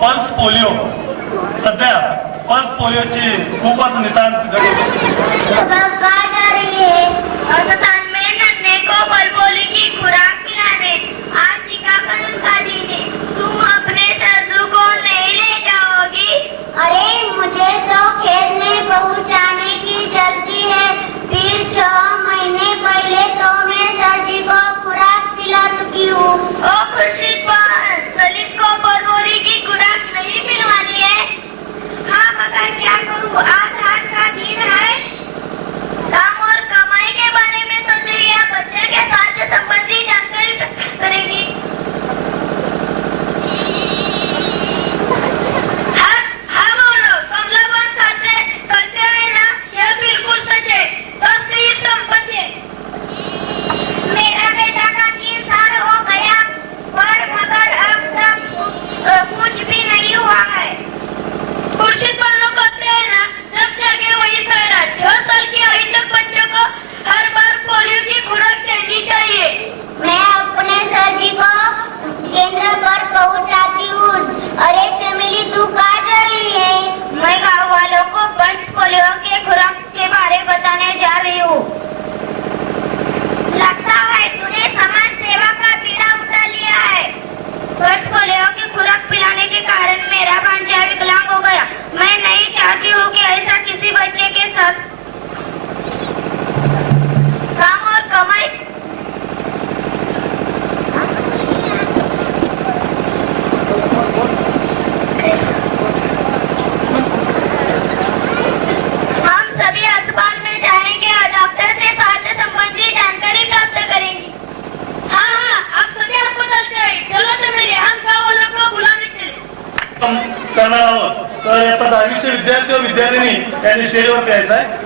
Pulse polio. सध्या pulse पोलिओची खूपच निदान कहा जा रही है अस्पताल में नन्हे को पल्स पोलियो की खुराक पिलाने आज टीकाकरण का दिन है. तुम अपने दर्दों को नहीं ले जाओगी? अरे मुझे तो खेतने पहुंचाने की जल्दी है. फिर 6 महीने पहले तो मैं सर्दी को खुराक पिला चुकी हूँ. ओ खुर्शीद पर सलीम को पल्स पोलियो की खुराक नहीं मिलवानी है? हाँ मगर क्या करूँ, आज हाथ का दिन है. काम और कमाई के बारे में सोचेगी या बच्चे के साथ संबंधी जानकारी करेगी? हाँ बोलो, तुम लोग साथे करते हैं ना? यह बिल्कुल सच है. सबकी संपत्ति है. मेरा बेटा का 3 साल हो गया पर मगर अब तक कुछ भी नहीं हुआ है. खुर्शीद पर लोग कहते हैं ना, जब जगह वही पैरा. 6 साल के अभी तक बच्चों को हर बार पोलियो की खुराक देनी चाहिए. मैं अपने सर्दी को केंद्र पर पहुंचाती हूँ. अरे चमेली तू कहाँ जा रही है? मैं गाँव वालों को पल्स पोलियो के खुराक के बारे बताने जा रही हूँ. लगता है तूने समाज सेवा का बीड़ा उठा लिया है. पल्स पोलियो की खुराक पिलाने के कारण मेरा भांजा विकलांग हो गया. मैं नहीं चाहती हूँ कि ऐसा किसी बच्चे के साथ. काम और कमाई हम सभी अस्पताल में जाएंगे और डॉक्टर से स्वास्थ्य संबंधी जानकारी प्राप्त करेंगे. हाँ आप सभी अस्पताल जाए. चलो चमेली, हम गाँव वालों को बुलाने चले. करणार आहोत. तर आता 10वीचे विद्यार्थी व विद्यार्थिनी यांनी स्टेजवर यायचं आहे.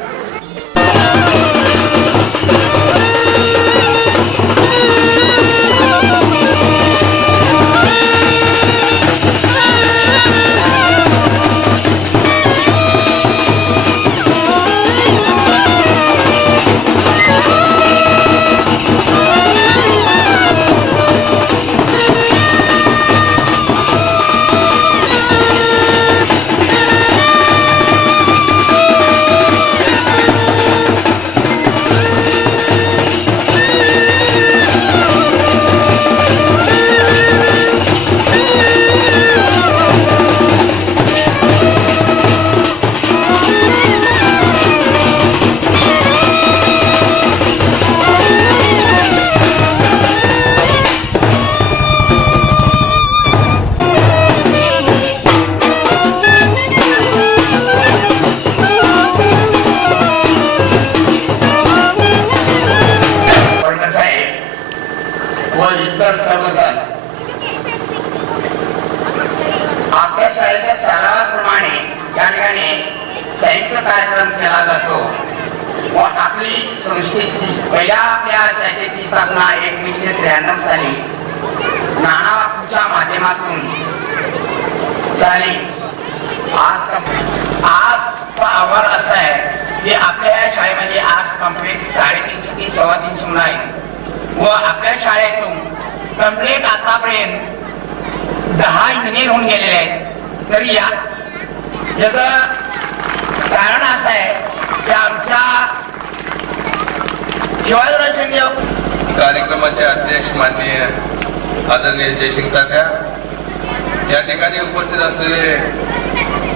आपल्या शाळेच्या सरावाप्रमाणे या ठिकाणी संयुक्त कार्यक्रम केला जातो व आपली संस्थेची पहिल्या आपल्या शाखेची स्थापना 1993 साली नाना बापूच्या माध्यमातून झाली. आज आव्हान असं आहे की आपल्या शाळेमध्ये आज कंप्लीट 350 ते 325 मुलं आहेत व आपल्या शाळेतून कंप्लीट आतापर्यंत 10 इंजिनियर होऊन गेलेले आहेत. तरी याचं कारण असं आहे की आमच्या शिवाजीराव शिंदे कार्यक्रमाचे अध्यक्ष माननीय आदरणीय जयसिंग तात्या, या ठिकाणी उपस्थित असलेले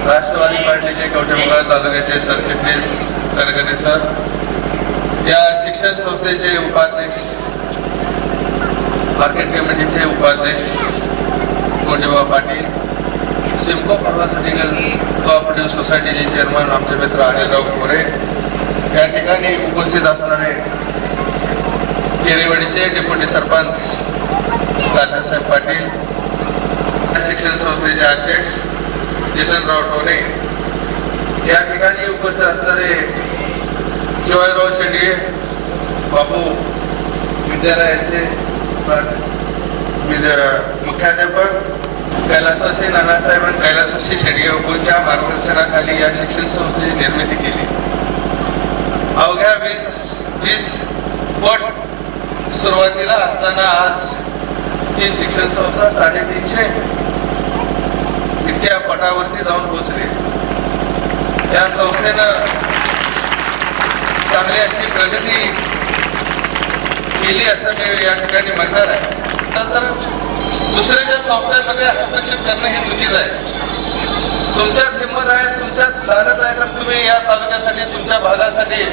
राष्ट्रवादी पार्टीचे कवठेमंकाळ तालुक्याचे सरचिटणीस करगणे सर, या शिक्षण संस्थेचे उपाध्यक्ष, मार्केट कमिटीचे उपाध्यक्ष कोंडेबा पाटील, सिम्को फार्मास्युटिकल कोऑपरेटिव्ह सोसायटीचे चेअरमन आमचे मित्र अनिलराव खोरे, या ठिकाणी उपस्थित असणारे केरेवाडीचे डेप्युटी सरपंच दादासाहेब पाटील, शिक्षण संस्थेचे अध्यक्ष किसनराव टोले, या ठिकाणी उपस्थित असणारे शिवाजीराव शेंडगे बापू विद्यालयाचे मुख्याध्यापक कैलासवासी नानासाहेब आणि कैलासवासी शेंडगे बापूंच्या मार्गदर्शनाखाली या शिक्षण संस्थेची निर्मिती केली. अवघ्या 20 पट सुरुवातीला असताना आज ही शिक्षण संस्था 350 त्या पटावरती जाऊन पोहोचले. त्या संस्थेनं चांगली अशी प्रगती केली असं मी या ठिकाणी म्हणणार आहे. नंतर दुसऱ्याच्या संस्थेमध्ये हस्तक्षेप करणं हे चुकीचं आहे. तुमच्यात हिंमत आहे, तुमच्यात ताकद आहे, तर तुम्ही या तालुक्यासाठी, तुमच्या भागासाठी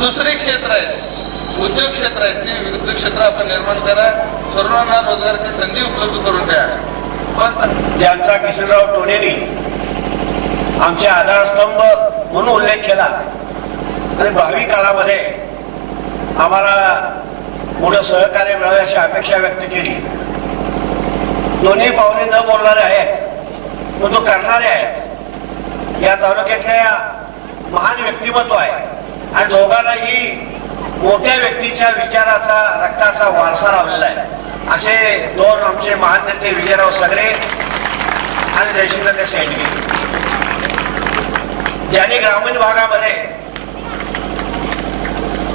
दुसरे क्षेत्र आहेत, उद्योग क्षेत्र आहेत, ते उद्योग क्षेत्र आपण निर्माण करा, तरुणांना रोजगाराची संधी उपलब्ध करून द्या. पण ज्यांचा किशनराव टोनेनी आमचे आधारस्तंभ म्हणून उल्लेख केला आणि भावी काळामध्ये आम्हाला मोठं सहकार्य मिळावे अशी अपेक्षा व्यक्त केली. दोन्ही पावले न बोलणारे आहेत, पण तो करणारे आहेत. या तालुक्यातल्या महान व्यक्तिमत्व आहे आणि दोघांनाही मोठ्या व्यक्तीच्या विचाराचा, रक्ताचा वारसा लाभलेला आहे. असे दोन आमचे महान नेते विजयराव सगळे आणि जयशिंगराव शेंडगे, ज्यांनी ग्रामीण भागामध्ये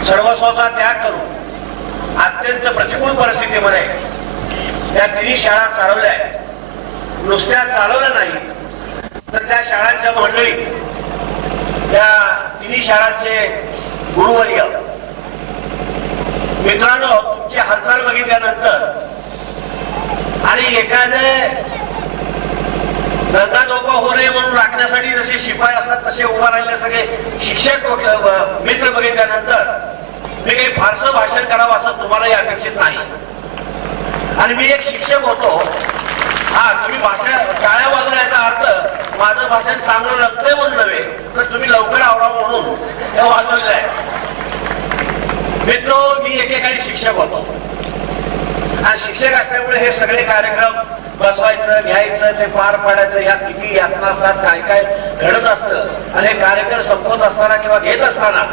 सर्वस्वाचा त्याग करून अत्यंत प्रतिकूल परिस्थितीमध्ये त्या तिन्ही शाळा चालवल्या आहेत. नुसत्या चालवल्या नाही तर त्या शाळांच्या मंडळी, त्या तिन्ही शाळांचे गुरुवर्य, मित्रांनो, तुमची हालचाल बघितल्यानंतर आणि एखादे धंदा धोका होऊ नये म्हणून राखण्यासाठी जसे शिपाई असतात तसे उभा राहिलेले सगळे शिक्षक मित्र बघितल्यानंतर मी काही फारसं भाषण करावं असं तुम्हालाही अपेक्षित नाही. आणि मी एक शिक्षक होतो. हा, तुम्ही भाषण टाळ्या वाजवण्याचा अर्थ माझं भाषण चांगलं लागतंय म्हणून नव्हे, तर तुम्ही लवकर आवरावं म्हणून हे वाजवलेलं आहे. मित्र, मी एकेकाळी शिक्षक होतो आणि शिक्षक असल्यामुळे हे सगळे कार्यक्रम बसवायचं, घ्यायचं, ते पार पाडायचं, यात किती यातना असतात, काय काय घडत असतं. आणि हे कार्यक्रम संपवत असताना किंवा घेत असताना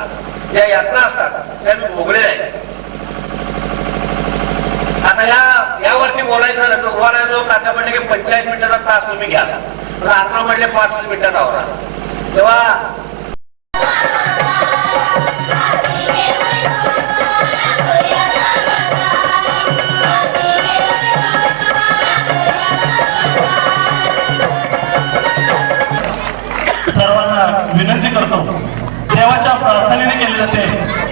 ज्या यातना असतात त्या मी भोगलेल्या आहेत. आता यावरती बोलायचं ना, उभा राहिलो आता म्हटलं की 45 मिनिटाचा तास तुम्ही घ्या, तर आता म्हटले 5 मिनिटात आवरा. तेव्हा सर्वांना विनंती करतो, देवाच्या प्रार्थनेने केले जाते,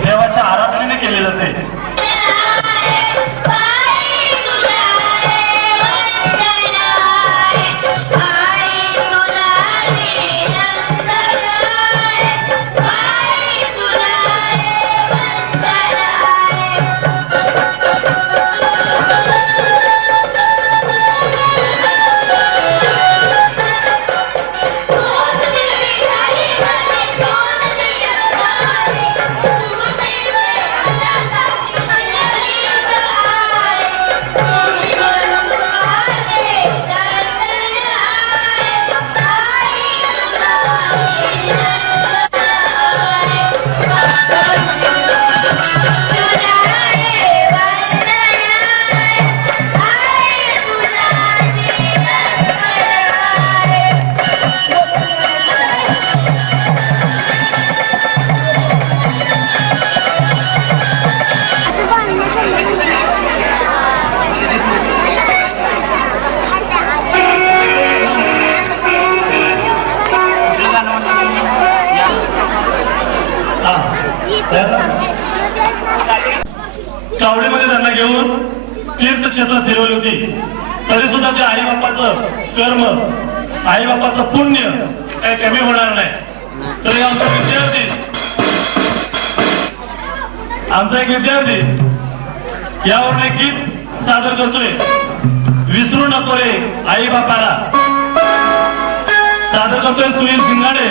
देवाच्या आराधनेने केले जाते. चावडीमध्ये त्यांना घेऊन तीर्थक्षेत्रात फिरवली होती, तरी सुद्धा त्या आई बापाचं कर्म, आई बापाचं पुण्य काही कमी होणार नाही. तरी आमचा एक विद्यार्थी यावर एक गीत सादर करतोय, विसरू नको रे आई बापाला. सादर करतोय सुनील शिंगाडे.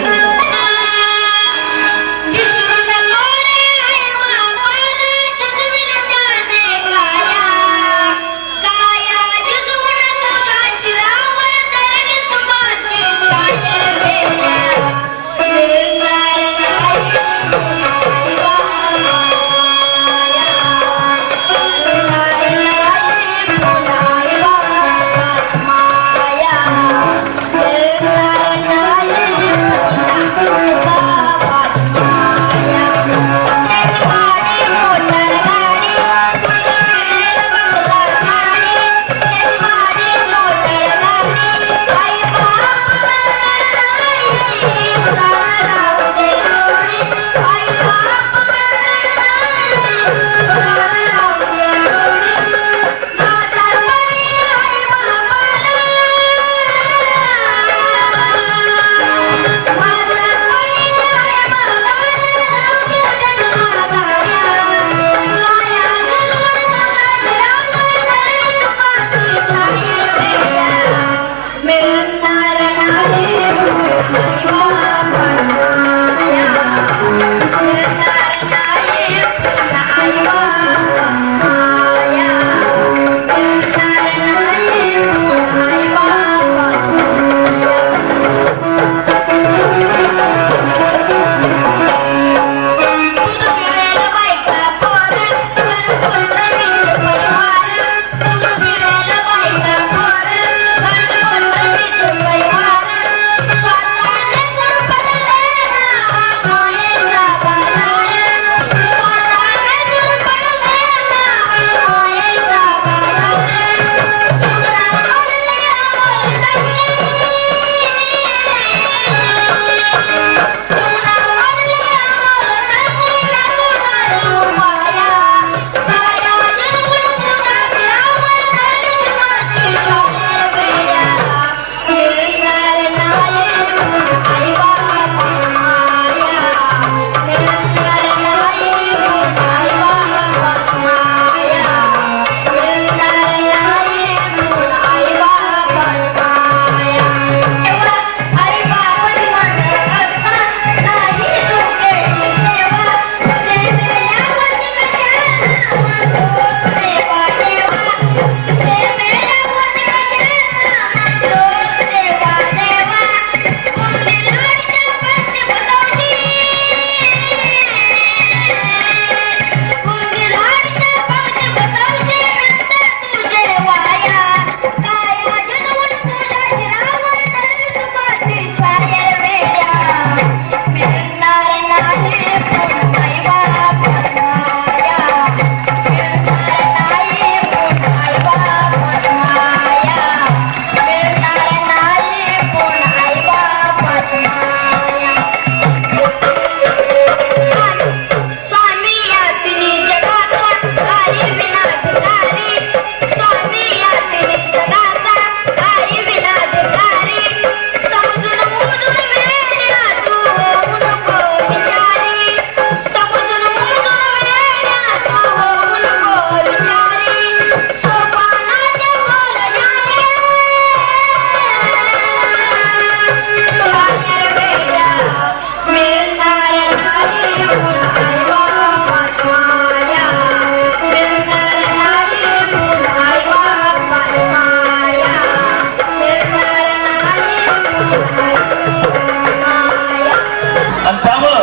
आणि त्यामुळं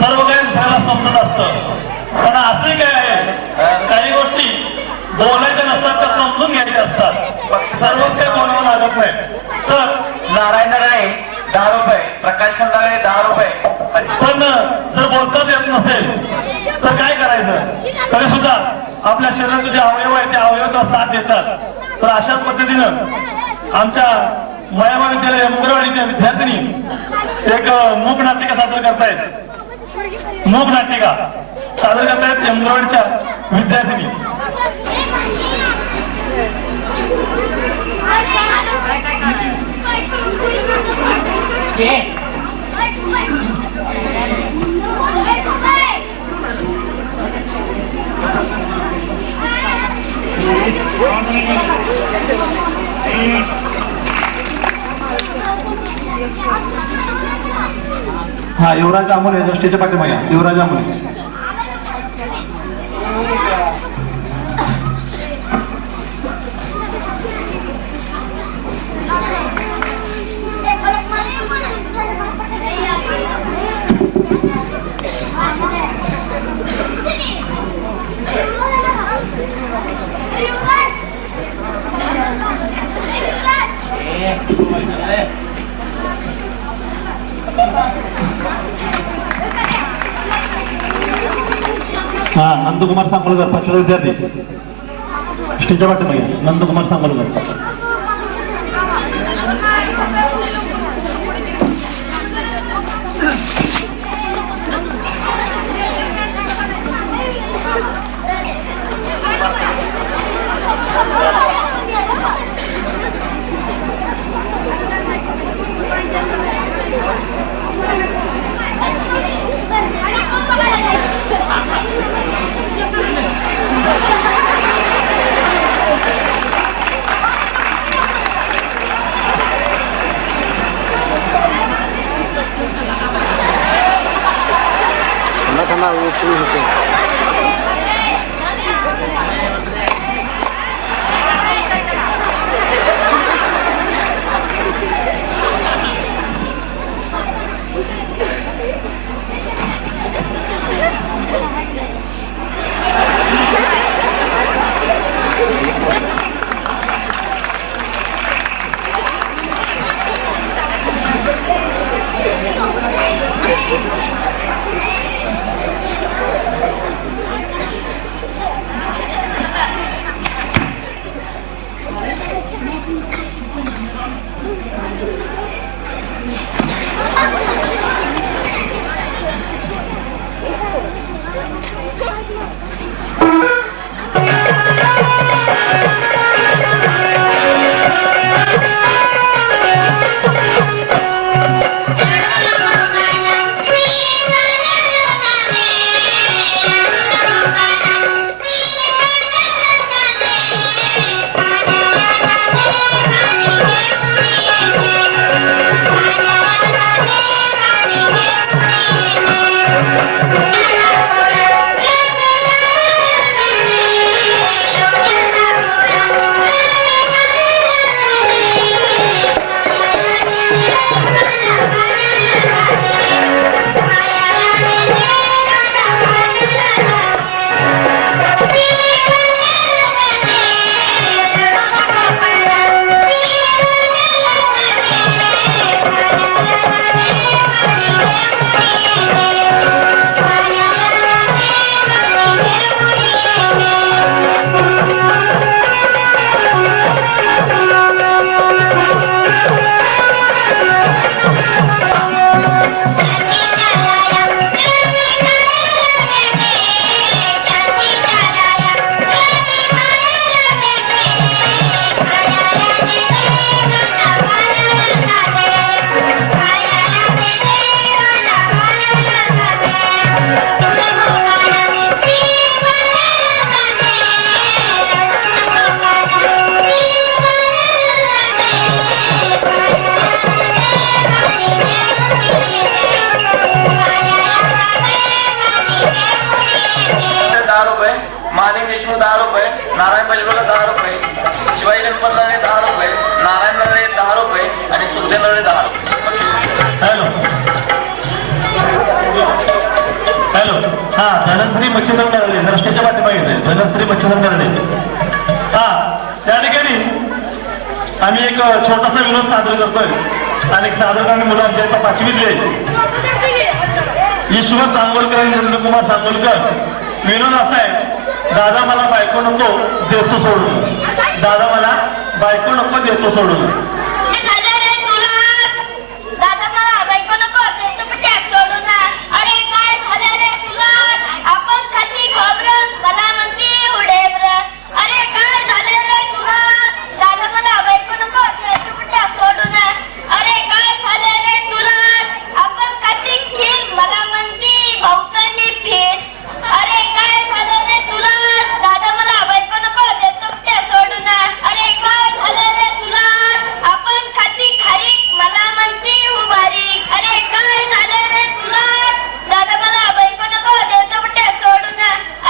सर्व काही दुसऱ्याला समजत असतं. पण असे काय आहे, काही गोष्टी बोलायच्या नसतात तर समजून घ्यायच्या असतात. सर्वच काही बोलावं लागत नाही. तर नारायण राणे 10 रुपये, प्रकाश खंडागळे 10 रुपये. पण जर बोलताच येत नसेल तर काय करायचं? तरी सुद्धा आपल्या शरीराचे जे अवयव आहेत ते अवयव साथ देतात. तर अशाच पद्धतीनं आमच्या मयामा विद्यालय मुंगरवाडीच्या विद्यार्थिनी एक मूक नाटिका सादर करतायत. मूक नाटिका सादर करतायत मुंगरवाडीच्या विद्यार्थिनी. हा युवराज आमोले स्टेजच्या पाठीमागे युवराज आमोले. हा नंदकुमार सांगोलकर 500 विद्यार्थी स्टेजच्या पाठीमागे. नंदकुमार सांगोलकर. नारायण बजबला 10 रुपये, शिवाजी गणपत 10 रुपये, नारायण नळे 10 रुपये आणि सुखदेव नळे 10 धनश्री मच्छिंद्र करणे. हा त्या ठिकाणी आम्ही एक छोटासा विनोद सादर करतोय आणि सादर मुलं आमच्या इथं पाचवीतले ईश्वर सांगोलकर आणि नंदकुमार सांगोलकर. विनोद असा आहे, दादा मला बायको नको देतो सोडून, दादा मला बायको नको देतो सोडून. झालं रे तुला दादा मला बायको नको देतो पट्ट्यात सोडून. अरे काय झालं रे तुला आपण खाती खोबरं मला म्हणते उडेबर. अरे काय झालं रे तुला दादा मला बायको नको देतो पट्ट्यात सोडून. अरे काय झालं रे तुला आपण खाती खीर मला म्हणते भोवतानी फिर. अरे काय झालं रे तुला दादा मला बायको नको देतो पट्ट्यात सोडून. अरे काय झालं रे तुला आपण खाती खारीक मला म्हणते उभारी. अरे काय झालं रे तुला दादा मला बायको नको देतो पट्ट्यात सोडून.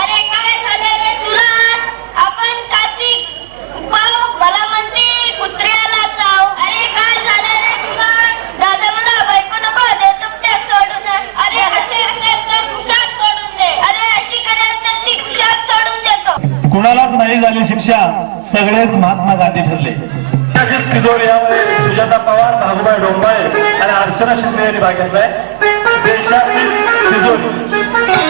अरे काय झालं रे तुला आपण खाती पाव मला म्हणते कुत्र्याला चाव. अरे काय झालं रे तुला दादा मला बायको नको देतो पट्ट्यात सोडून. अरे असे असेल तर कुशात सोडून दे. अरे अशी करेल तर ती कुशात सोडून देतो. कुणालाच नाही झाली शिक्षा, सगळेच महात्मा गांधी ठरले. त्याचीच तिजोरी यामध्ये सुजाता पवार, भागुबाई डोंबाळे आणि अर्चना शिंदे यांनी भाग घेतलाय. देशाची तिजोरी